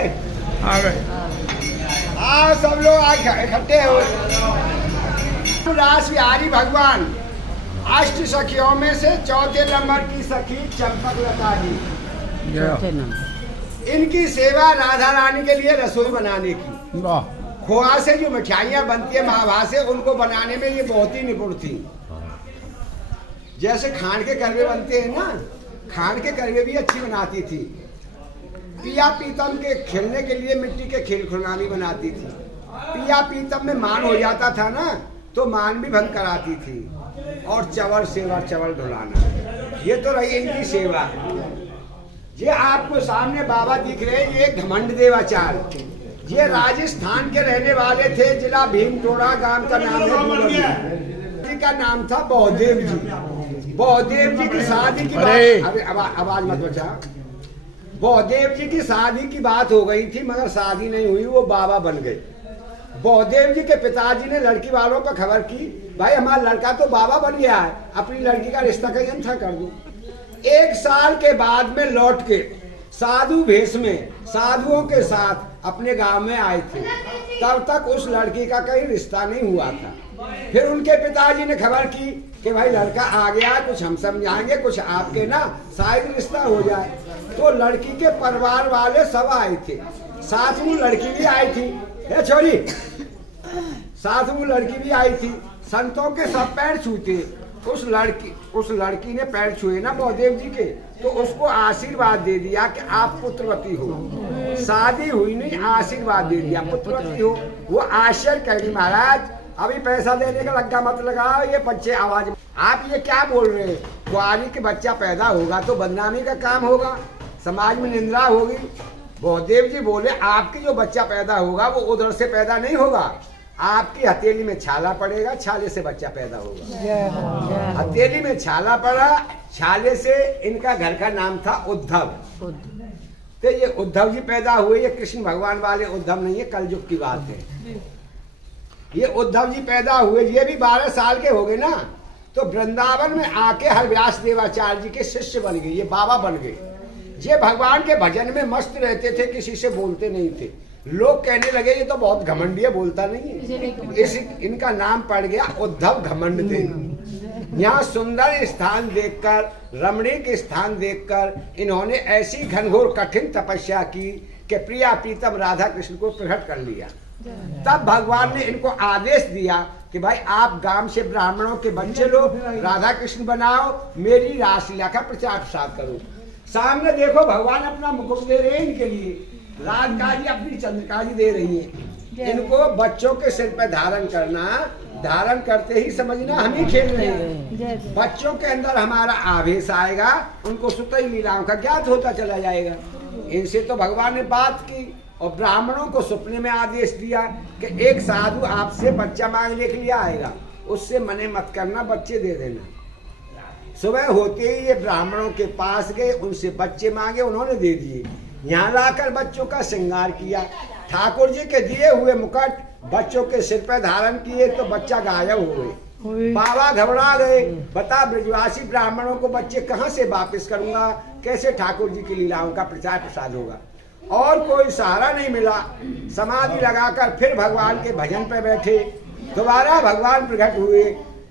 गए? आ गए। हाँ सब लोग आज इकट्ठे हो। रास बिहारी भगवान अष्ट सखियों में से चौथे नंबर की सखी चंपकलता जी, इनकी सेवा राधा रानी के लिए रसोई बनाने की। खोआ से जो मिठाइयाँ बनती है महाभा से, उनको बनाने में ये बहुत ही निपुण थी। जैसे खांड के करवे बनते हैं ना, खांड के करवे भी अच्छी बनाती थी। पिया पीतम के खेलने के लिए मिट्टी के खेल खिलौने बनाती थी। पिया पीतम में मान हो जाता था ना, तो मान भी भंग कराती थी। और चवर सेवा चवर ढुलाना, ये तो रही इनकी सेवा। ये आपको सामने बाबा दिख रहे हैं, ये घमंड देवाचार्य। ये राजस्थान के रहने वाले थे, जिला भीमटोड़ा, गांव का नाम है, जी का नाम था बौदेव जी। बौदेव जी की शादी की बात, अरे आवाज मत बचा। बौदेव जी की शादी की बात हो गई थी, मगर शादी नहीं हुई, वो बाबा बन गए। बौदेव जी के पिताजी ने लड़की वालों पर खबर की, भाई हमारा लड़का तो बाबा बन गया है, अपनी लड़की का रिश्ता का यंथा कर दो। 1 साल के बाद में लौट के साधु भेष में साधुओं के साथ अपने गांव में आए थे। तब तक उस लड़की का कहीं रिश्ता नहीं हुआ था। फिर उनके पिताजी ने खबर की कि भाई लड़का आ गया, कुछ हम समझाएंगे, कुछ आपके ना शायद रिश्ता हो जाए। तो लड़की के परिवार वाले सब आए थे, साथ में लड़की भी आई थी। हे छोरी, साथ में लड़की भी आई थी। संतों के सब पैर छूते। उस लड़की ने पैर छुए ना बौदेव जी के, तो उसको आशीर्वाद दे दिया कि आप पुत्रवती हो। शादी हुई नहीं, आशीर्वाद दे दिया पुत्रवती हो। वो आश्चर्य कही, महाराज अभी पैसा देने का लग्गा मत लगाओ, ये बच्चे आवाज, आप ये क्या बोल रहे हैं? कुआरी के बच्चा पैदा होगा तो बदनामी का काम होगा, समाज में निंदा होगी। बौदेव जी बोले, आपकी जो बच्चा पैदा होगा वो उधर से पैदा नहीं होगा, आपकी हथेली में छाला पड़ेगा, छाले से बच्चा पैदा होगा। हथेली में छाला पड़ा, छाले से इनका घर का नाम था उद्धव। तो ये उद्धव जी पैदा हुए। ये कृष्ण भगवान वाले उद्धव नहीं है, कलयुग की बात है। ये उद्धव जी पैदा हुए, ये भी 12 साल के हो गए ना, तो वृंदावन में आके हरव्यास देवाचार्य जी के शिष्य बन गए, ये बाबा बन गए। ये भगवान के भजन में मस्त रहते थे, किसी से बोलते नहीं थे। लोग कहने लगे ये तो बहुत घमंडी है, बोलता नहीं है। इनका नाम पड़ गया उद्धव घमंड देव। यहाँ सुंदर स्थान देखकर, रमणीक स्थान देखकर इन्होंने ऐसी घनघोर कठिन तपस्या की कि प्रिया प्रीतम राधा कृष्ण को प्रकट कर लिया। तब भगवान ने इनको आदेश दिया कि भाई आप गांव से ब्राह्मणों के बच्चे लोग राधा कृष्ण बनाओ, मेरी रासलीला का प्रचार प्रसार करो। सामने देखो भगवान अपना मुकुट दे रहे हैं इनके लिए, राजकाजी अपनी चंद्रकाजी दे रही है। इनको बच्चों के सिर पर धारण करना, धारण करते ही समझना हम ही खेल रहे हैं। बच्चों के अंदर हमारा आवेश आएगा, उनको सुतई लीलाओं का ज्ञात होता चला जाएगा। इनसे तो भगवान ने बात की और ब्राह्मणों को सपने में आदेश दिया कि एक साधु आपसे बच्चा मांगने के लिए आएगा, उससे मने मत करना, बच्चे दे देना। सुबह होते ही ये ब्राह्मणों के पास गए, उनसे बच्चे मांगे, उन्होंने दे दिए। यहाँ लाकर बच्चों का श्रृंगार किया, ठाकुर जी के दिए हुए मुकुट बच्चों के सिर पर धारण किए तो बच्चा गायब हो गए। बाबा घबरा गए, बता ब्रजवासी ब्राह्मणों को बच्चे कहाँ से वापस करूंगा, कैसे ठाकुर जी की लीलाओं का प्रचार प्रसार होगा। और कोई सहारा नहीं मिला। समाधि लगाकर फिर भगवान के भजन पे बैठे। दोबारा भगवान प्रकट हुए।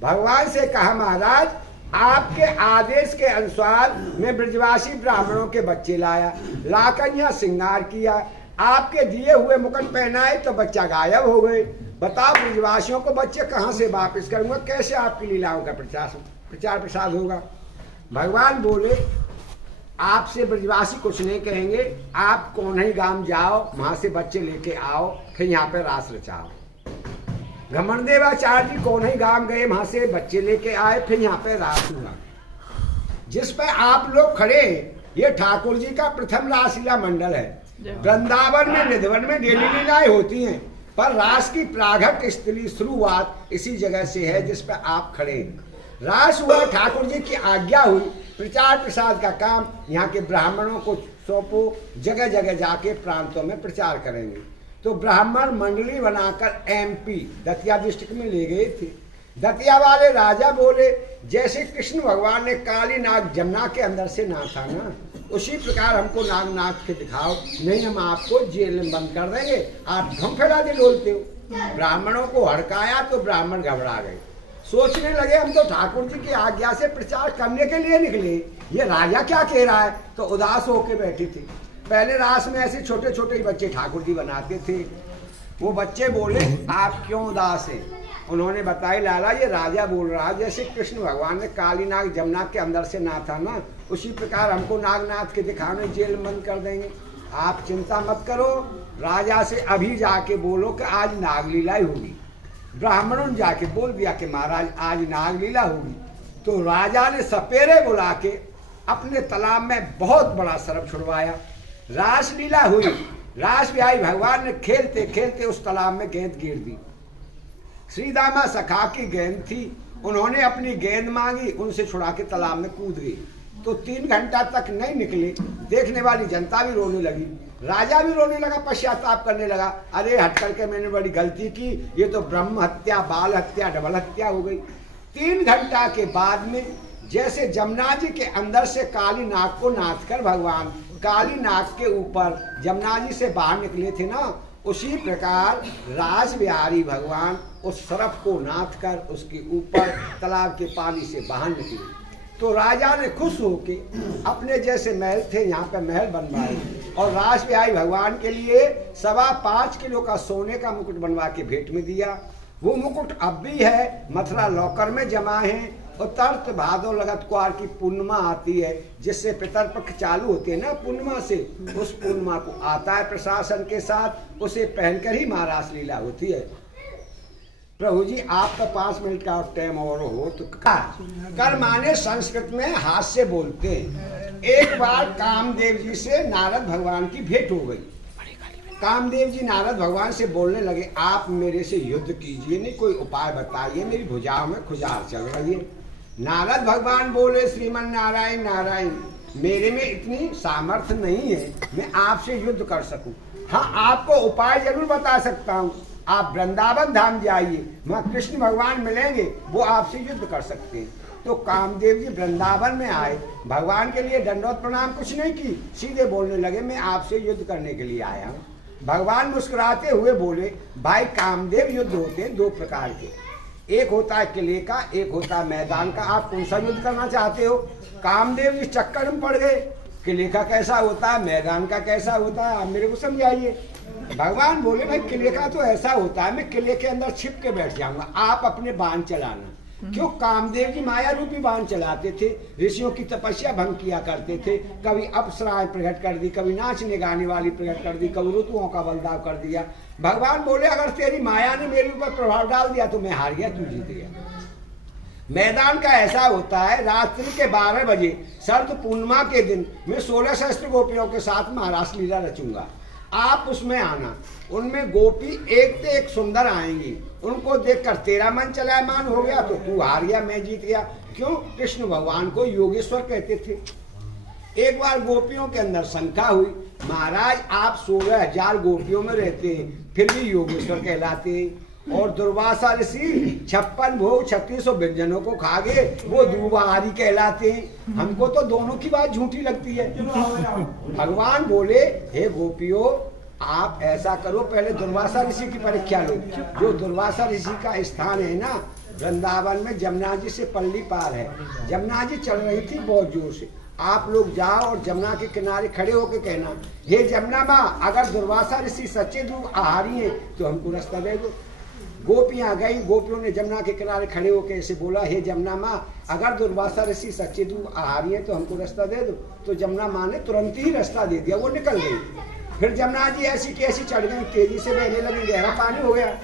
भगवान से कहा, महाराज आपके आदेश के अनुसार मैं ब्रजवासी ब्राह्मणों के बच्चे लाया, लाकर यहाँ श्रृंगार किया, आपके दिए हुए मुकुट पहनाए तो बच्चा गायब हो गए। बताओ ब्रजवासियों को बच्चे कहाँ से वापस करूंगा, कैसे आपकी लीलाओं का प्रचार प्रसार होगा। भगवान बोले, आपसे ब्रजवासी कुछ नहीं कहेंगे, आप कोन्हई गांव जाओ, वहां से बच्चे लेके आओ, फिर यहाँ पे रास रचाओ। घमंडेवाचार्य जी कोन्हई गांव गए, वहां से बच्चे लेके आए, फिर यहाँ पे रास हुआ। जिस पे आप लोग खड़े, ये ठाकुर जी का प्रथम रासलीला मंडल है। वृंदावन में निधवन में डेली लीलाएं होती हैं, पर रास की प्रागट स्थली शुरुआत इसी जगह से है जिस पे आप खड़े। रास हुआ, ठाकुर जी की आज्ञा हुई, प्रचार प्रसार का काम यहाँ के ब्राह्मणों को सौंपो, जगह जगह जाके प्रांतों में प्रचार करेंगे। तो ब्राह्मण मंडली बनाकर MP दतिया डिस्ट्रिक्ट में ले गए थे। दतिया वाले राजा बोले, जैसे कृष्ण भगवान ने काली नाग जमुना के अंदर से नाथा ना, उसी प्रकार हमको नागनाथ के दिखाओ, नहीं हम आपको जेल में बंद कर देंगे। आप घम फैला दे बोलते हो। ब्राह्मणों को हड़काया तो ब्राह्मण घबरा गए, सोचने लगे हम तो ठाकुर जी की आज्ञा से प्रचार करने के लिए निकले, ये राजा क्या कह रहा है। तो उदास होके बैठे थे। पहले रास में ऐसे छोटे छोटे बच्चे ठाकुर जी बनाते थे। वो बच्चे बोले आप क्यों उदास हैं। उन्होंने बताया लाला ये राजा बोल रहा है जैसे कृष्ण भगवान ने काली नाग जमुना के अंदर से ना था ना, उसी प्रकार हमको नागनाथ के दिखाने जेल बंद कर देंगे। आप चिंता मत करो, राजा से अभी जाके बोलो कि आज नागलीला होगी। ब्राह्मणों ने जाके बोल दिया कि महाराज आज नागलीला होगी। तो राजा ने सपेरे बुला के अपने तालाब में बहुत बड़ा सर्प छुड़वाया। रासलीला हुई, रास बिहारी भगवान ने खेलते खेलते उस तालाब में गेंद गिर दी। श्रीदामा सखा की गेंद थी, उन्होंने अपनी गेंद मांगी, उनसे छुड़ा के तालाब में कूद गई। तो 3 घंटा तक नहीं निकले। देखने वाली जनता भी रोने लगी, राजा भी रोने लगा, पश्चाताप करने लगा, अरे हट करके मैंने बड़ी गलती की, ये तो ब्रह्म हत्या, बाल हत्या, डबल हत्या हो गई। 3 घंटा के बाद में जैसे जमुना जी के अंदर से काली नाग को नाथ कर भगवान काली नाग के ऊपर जमुना जी से बाहर निकले थे ना, उसी प्रकार राज बिहारी भगवान उस सर्प को नाथ कर उसके ऊपर तालाब के पानी से बाहर निकले। तो राजा ने खुश होके अपने जैसे महल थे यहाँ पे महल बनवाए और राज बिहारी भगवान के लिए 5.25 किलो का सोने का मुकुट बनवा के भेंट में दिया। वो मुकुट अब भी है, मथुरा लॉकर में जमा है। उत्तर भादो लगत कुआर की पूर्णिमा आती है, जिससे पितरपक्ष चालू होते हैं ना पूर्णिमा से, उस पूर्णिमा को आता है प्रशासन के साथ, उसे पहनकर ही महारास लीला होती है। प्रभु जी आपका 5 मिनट का टाइम और हो तो कर माने संस्कृत में हास्य बोलते हैं। एक बार कामदेव जी से नारद भगवान की भेंट हो गई। कामदेव जी नारद भगवान से बोलने लगे आप मेरे से युद्ध कीजिए, नहीं कोई उपाय बताइए, मेरी भुजाओं में खुजार चल रही है। नारद भगवान बोले श्रीमन नारायण नारायण, मेरे में इतनी सामर्थ्य नहीं है मैं आपसे युद्ध कर सकूं। हाँ आपको उपाय जरूर बता सकता हूँ, आप वृंदावन धाम जाइए, वहाँ कृष्ण भगवान मिलेंगे, वो आपसे युद्ध कर सकते हैं। तो कामदेव जी वृंदावन में आए, भगवान के लिए दंडवत प्रणाम कुछ नहीं की, सीधे बोलने लगे मैं आपसे युद्ध करने के लिए आया हूँ। भगवान मुस्कुराते हुए बोले भाई कामदेव युद्ध होते हैं 2 प्रकार के, एक होता है किले का, एक होता है मैदान का, आप कौन सा युद्ध करना चाहते हो। कामदेव जी चक्कर में पड़ गए, किले का कैसा होता है, मैदान का कैसा होता है, आप मेरे को समझाइए। भगवान बोले भाई किले का तो ऐसा होता है मैं किले के अंदर छिप के बैठ जाऊंगा, आप अपने बाण चलाना। क्यों कामदेव जी माया रूपी बाण चलाते थे, ऋषियों की तपस्या भंग किया करते थे, कभी अप्सराएं प्रकट कर दी, कभी नाचने गाने वाली प्रकट कर दी, कभी ऋतुओं का बलदाव कर दिया। भगवान बोले अगर तेरी माया ने मेरे ऊपर प्रभाव डाल दिया तो मैं हार गया, तू जीत गया। मैदान का ऐसा होता है रात्रि के 12 बजे शरद पूर्णिमा के दिन मैं 16 सहस्त्र गोपियों के साथ महारास लीला रचूंगा, आप उसमें आना। उनमें गोपी एक से एक सुंदर आएंगी, उनको देखकर तेरा मन चलायमान हो गया तो तू हार गया, मैं जीत गया। क्यों कृष्ण भगवान को योगेश्वर कहते थे। एक बार गोपियों के अंदर शंका हुई, महाराज आप 16,000 गोपियों में रहते हैं फिर भी योगेश्वर कहलाते हैं, और दुर्वासा ऋषि 56 भोग 3600 व्यंजनों को खा गए, वो ध्रुवाहारी कहलाते हैं। हमको तो दोनों की बात झूठी लगती है। भगवान बोले हे गोपियों आप ऐसा करो, पहले दुर्वासा ऋषि की परीक्षा लो। जो दुर्वासा ऋषि का स्थान है ना वृंदावन में, जमुना जी से पल्ली पार है, जमुना जी चल रही थी बहुत जोर से, आप लोग जाओ और जमुना के किनारे खड़े होकर कहना हे जमुना माँ अगर दुर्वासा ऋषि सच्चे ध्रुव आहारी है तो हमको रास्ता दे दो। गोपियां गई, गोपियों ने जमुना के किनारे खड़े होकर ऐसे बोला हे जमुना माँ अगर दुर्वासा ऋषि सच्चे ध्रुव आहारी है तो हमको रास्ता दे दो। तो जमुना माँ ने तुरंत ही रास्ता दे दिया, वो निकल गई। फिर जमुना जी ऐसी कैसी चढ़ गई, तेजी से बहने लगी, गहरा पानी हो गया।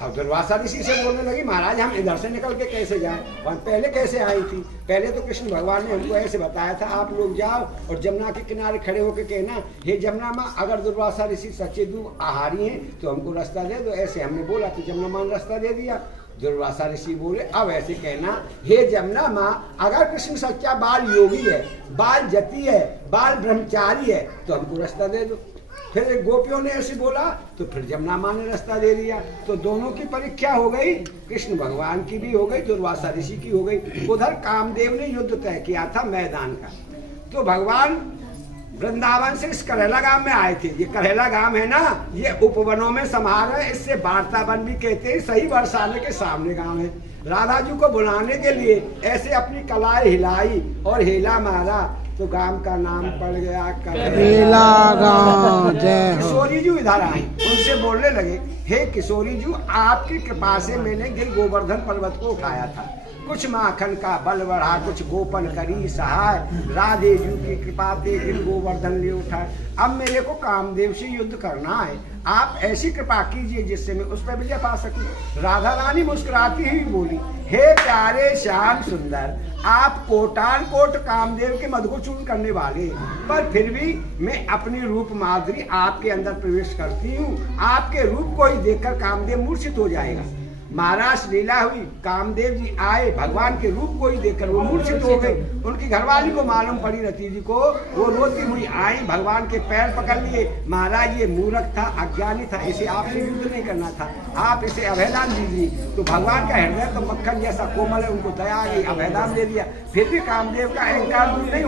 अब दुर्वासा ऋषि से बोलने लगी महाराज हम इधर से निकल के कैसे जाएं, और पहले कैसे आई थी। पहले तो कृष्ण भगवान ने हमको ऐसे बताया था आप लोग जाओ और जमुना के किनारे खड़े होकर कहना हे जमुना माँ अगर दुर्वासा ऋषि सच्चे ध्रुव आहारी हैं तो हमको रास्ता दे दो। ऐसे हमने बोला तो जमुना माँ ने रास्ता दे दिया। दुर्वासा ऋषि बोले अब ऐसे कहना हे जमुना माँ अगर कृष्ण सच्चा बाल योगी है, बाल जति है, बाल ब्रह्मचारी है तो हमको रास्ता दे दो। फिर गोपियों ने ऐसे बोला तो फिर जमुना माँ ने रास्ता दे दिया। तो दोनों की परीक्षा हो गई, कृष्ण भगवान की भी हो गई, दुर्वासा ऋषि की हो गई। उधर कामदेव ने युद्ध तय किया था मैदान का। तो भगवान वृंदावन से इस करेला गांव में आए थे। ये करेला गांव है ना, ये उपवनों में समार है, इससे वार्ता वन भी कहते हैं। सही बरसाने के सामने गांव है। राधा जी को बुलाने के लिए ऐसे अपनी कलाई हिलाई और हेला मारा तो गांव का नाम पड़ गया करेला गांव। किशोरी जी इधर आए, उनसे बोलने लगे, हे किशोरी जी, आपकी कृपा से मैंने गिर गोवर्धन पर्वत को उठाया था। कुछ माखन का बल बढ़ा, कुछ गोपन करी सहाय, राधे जी की कृपा से गिर गोवर्धन ले उठाए। अब मेरे को कामदेव से युद्ध करना है, आप ऐसी कृपा कीजिए जिससे मैं उस पर विजय पा सकूं। राधा रानी मुस्कुराती हुई बोली, हे प्यारे श्याम सुंदर, आप कोटान कोट कामदेव के मद को चूर्ण करने वाले, पर फिर भी मैं अपनी रूप माधुरी आपके अंदर प्रवेश करती हूँ। आपके रूप को ही देखकर कामदेव मूर्छित हो जाएगा। महाराज लीला हुई, कामदेव जी आए, भगवान के रूप को ही देखकर वो मूर्छित हो गए। उनकी घरवाली को मालूम पड़ी, रति जी को, वो रोती हुई आई, भगवान के पैर पकड़ लिए। महाराज ये मूर्ख था, अज्ञानी था, इसे आपसे युद्ध नहीं करना था, आप इसे अभयदान दीजिए। तो भगवान का हृदय तो मक्खन जैसा कोमल है, उनको दया आ गई, अभयदान दे दिया। फिर भी कामदेव का अहंकार दूर नहीं